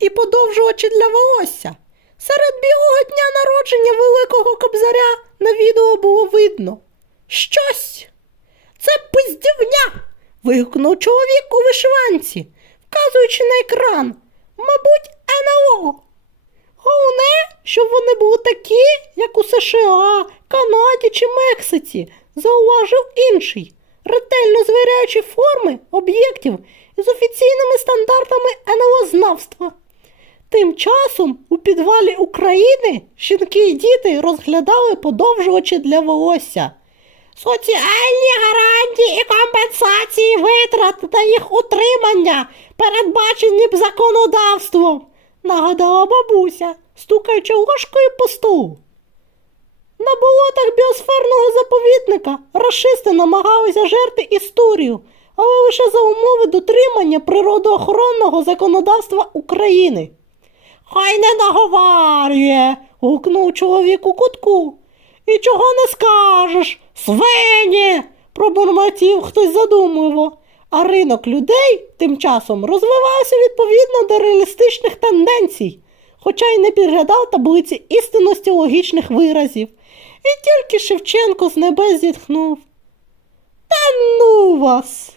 і подовжувачі для волосся. Серед білого дня народження Великого Кобзаря на відео було видно. Щось. Це пиздівня. вигукнув чоловік у вишиванці, вказуючи на екран. Мабуть, НЛО. Головне, щоб вони були такі, як у США, Канаді чи Мексиці, зауважив інший, ретельно звіряючи форми об'єктів із офіційними стандартами НЛО-знавства. Тим часом у підвалі України жінки і діти розглядали подовжувачі для волосся. Соціальні гарантії і компенсації витрат на їх утримання передбачені б законодавством, нагадала бабуся, стукаючи ложкою по столу. На болотах біосферного заповідника рашисти намагалися жерти історію, але лише за умови дотримання природоохоронного законодавства України. Хай не наговарює, гукнув чоловік у кутку. І чого не скажеш? Свині! пробурмотів хтось задумливо. А ринок людей тим часом розвивався відповідно до реалістичних тенденцій, хоча й не підглядав таблиці істинності логічних виразів. І тільки Шевченко з небес зітхнув. Та ну вас!